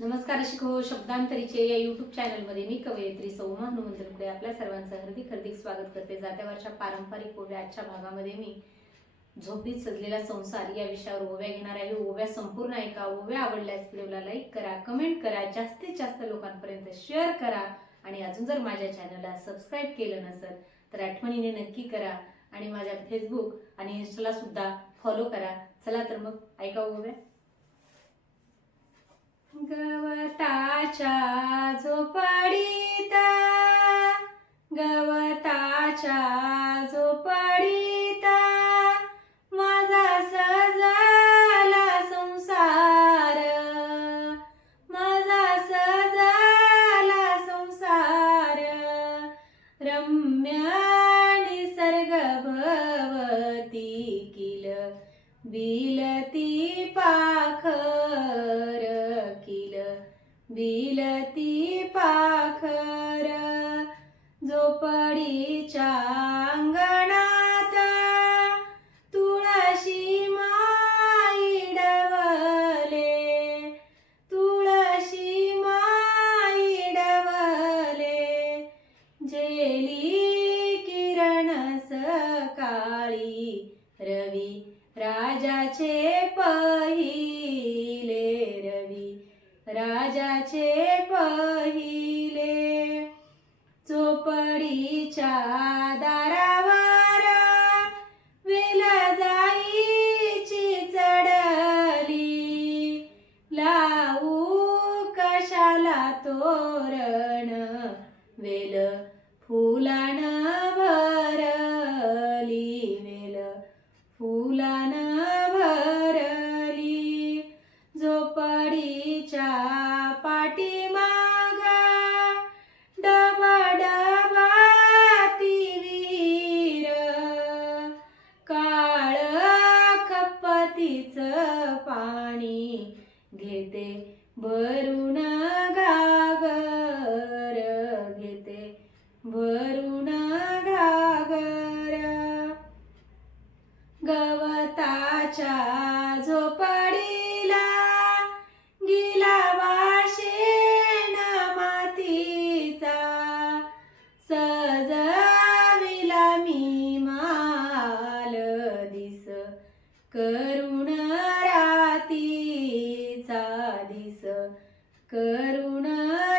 नमस्कार शिको शब्दांतरीचे या युट्यूब चॅनलमध्ये मी कवयित्री सौमा हनुमंतपुढे आपल्या सर्वांचं हार्दिक हार्दिक स्वागत करते. जात्यावरच्या पारंपरिक ओव्या आजच्या भागामध्ये मी झोपीत सजलेला संसार या विषयावर ओव्या घेणार आहे. ओव्या संपूर्ण ऐका ओव्या आवडल्यास व्हिडिओला लाईक करा कमेंट करा जास्तीत जास्त लोकांपर्यंत शेअर करा. आणि अजून जर माझ्या चॅनलला सबस्क्राईब केलं नसेल तर आठवणीने नक्की करा. आणि माझ्या फेसबुक आणि इन्स्टाला सुद्धा फॉलो करा. चला तर मग ऐका ओव्या. गवताच्या झोपडीत गवताच्या झोपडीत माझा सजाला संसार माझा सजाला संसार रम्य निसर्ग भवती किल बिलती पाखर झोपडीच्या अंगणात तुळशी माईडवले तुळशी माईडवले जेली तोरण वेल फुलान भरली वेल फुलान भरली. झोपडीच्या पाठीमाग डबा डबा ती काळ पाणी घेते भरून गवताच्या झोपडीला गिला वाशेन मातीचा. सजविला मी माल दिस करुण रातीचा दिस करुण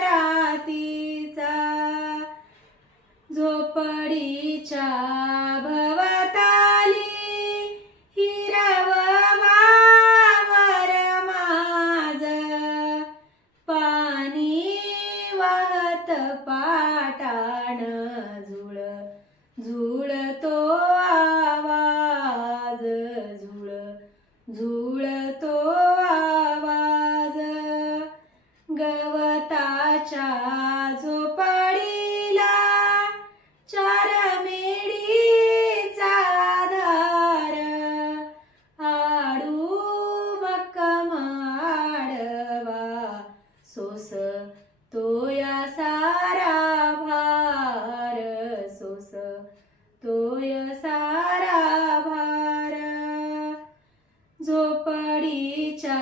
रातीचा. झोपडीच्या गवताच्या झोपाडीला चार मेडीचा धार आडू बक्कम माडवा सोस तोया सारा भार सोस तोय सारा भार. झोपडीच्या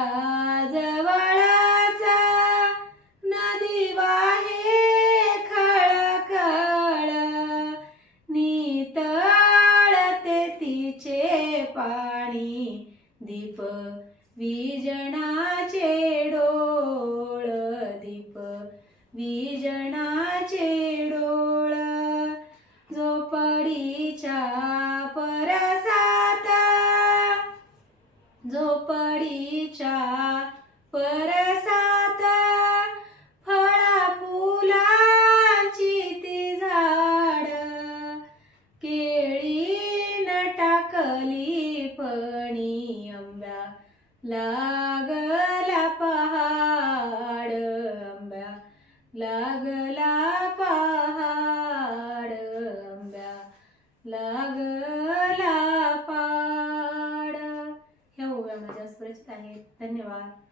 दीप विजणाचे डोळ दीप विजणाचे डोळ. झोपडीच्या परसात झोपडीच्या लागला पहाड आंब्या लागला पहाड आंब्या लागला पाड ह्या ओव्या माझ्या सुरक्षित आहेत. धन्यवाद.